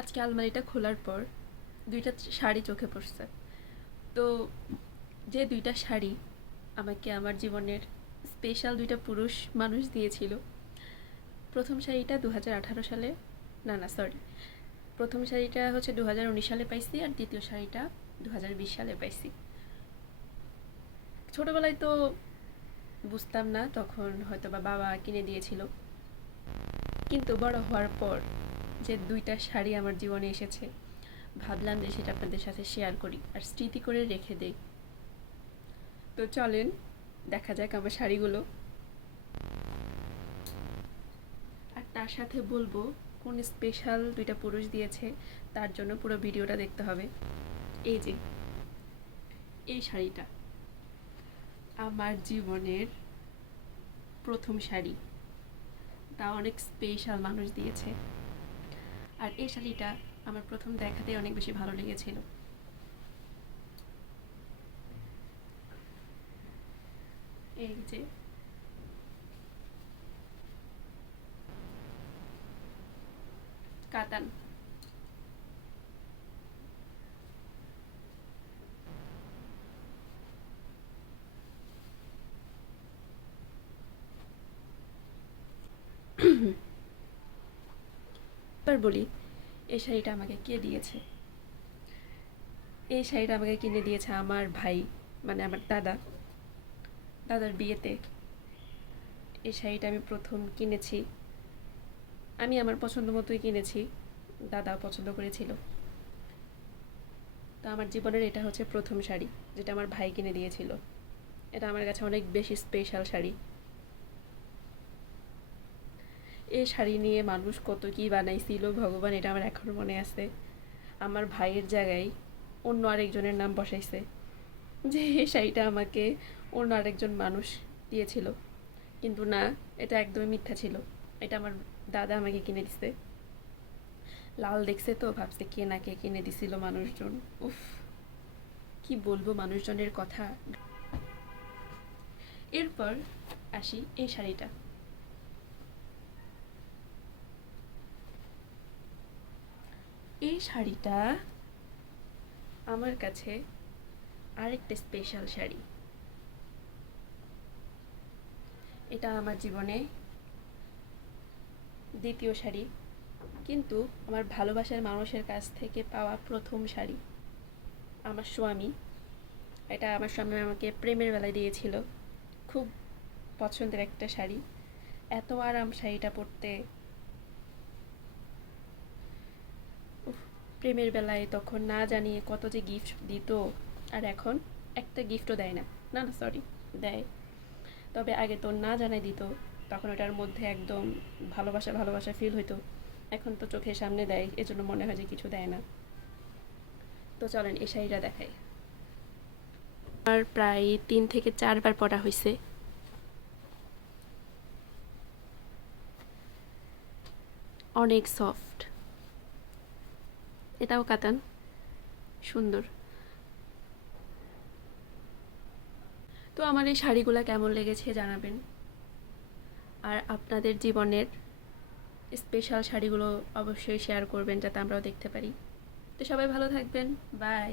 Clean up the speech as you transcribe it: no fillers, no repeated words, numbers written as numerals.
আজকে আলমারিটা খোলার পর দুইটা শাড়ি চোখে পড়ছে। তো যে দুইটা শাড়ি আমাকে আমার জীবনের স্পেশাল দুইটা পুরুষ মানুষ দিয়েছিল। প্রথম শাড়িটা 2018 সালে, না না সরি, প্রথম শাড়িটা হচ্ছে 2019 সালে পাইছি, আর দ্বিতীয় শাড়িটা 2020 সালে পাইছি। ছোটোবেলায় তো বুঝতাম না, তখন হয়তো বা বাবা কিনে দিয়েছিল। কিন্তু বড় হওয়ার পর যে দুইটা শাড়ি আমার জীবনে এসেছে, ভাবলাম যে সেটা আপনাদের সাথে শেয়ার করি আর স্মৃতি করে রেখে দেই। তো চলেন দেখা যাক আমার শাড়িগুলো, আর তার সাথে বলবো কোন স্পেশাল দুইটা পুরুষ দিয়েছে। তার জন্য পুরো ভিডিওটা দেখতে হবে। এই যে এই শাড়িটা আমার জীবনের প্রথম শাড়ি, তা অনেক স্পেশাল মানুষ দিয়েছে। আর এই শাড়িটা আমার প্রথম দেখাতে অনেক বেশি ভালো লেগেছিল। এই যে কাতান। এবার বলি এই শাড়িটা আমাকে কে দিয়েছে। এই শাড়িটা আমাকে কিনে দিয়েছে আমার ভাই, মানে আমার দাদার বিয়েতে। এই শাড়িটা আমি প্রথম কিনেছি, আমি আমার পছন্দ মতোই কিনেছি, দাদাও পছন্দ করেছিল। তো আমার জীবনের এটা হচ্ছে প্রথম শাড়ি, যেটা আমার ভাই কিনে দিয়েছিল। এটা আমার কাছে অনেক বেশি স্পেশাল শাড়ি। এই শাড়ি নিয়ে মানুষ কত কী বানাইছিল ভগবান, এটা আমার এখনও মনে আছে। আমার ভাইয়ের জায়গায় অন্য আরেকজনের নাম বসাইছে, যে এই শাড়িটা আমাকে অন্য আরেকজন মানুষ দিয়েছিল। কিন্তু না, এটা একদমই মিথ্যা ছিল। এটা আমার দাদা আমাকে কিনে দিছে। লাল দেখছে তো ভাবছে কে না কে কিনে দিছিল মানুষজন। উফ, কি বলবো মানুষজনের কথা। এরপর আসি এই শাড়িটা। এই শাড়িটা আমার কাছে আরেকটা স্পেশাল শাড়ি। এটা আমার জীবনে দ্বিতীয় শাড়ি, কিন্তু আমার ভালোবাসার মানুষের কাছ থেকে পাওয়া প্রথম শাড়ি। আমার স্বামী, এটা আমার স্বামী আমাকে প্রেমের বেলায় দিয়েছিল। খুব পছন্দের একটা শাড়ি, এত আরাম শাড়িটা পরতে। উফ, প্রেমের বেলায় তখন না জানিয়ে কত যে গিফট দিত, আর এখন একটা গিফটও দেয় না। না না সরি, দেয়, তবে আগে তো না জানাই দিত, তখন ওটার মধ্যে একদম ভালোবাসা ভালোবাসা ফিল হইতো। এখন তো চোখের সামনে দেয়, এজন্য মনে হয় যে কিছু দেয় না। তো চলেন এই শাড়িটা দেখাই। আমার প্রায় 3 থেকে 4 বার পরা হয়েছে। অনেক সফট, এটাও কাতান, সুন্দর। তো আমার এই শাড়িগুলো কেমন লেগেছে জানাবেন, আর আপনাদের জীবনের স্পেশাল শাড়িগুলো অবশ্যই শেয়ার করবেন যাতে আমরাও দেখতে পারি। তো সবাই ভালো থাকবেন, বাই।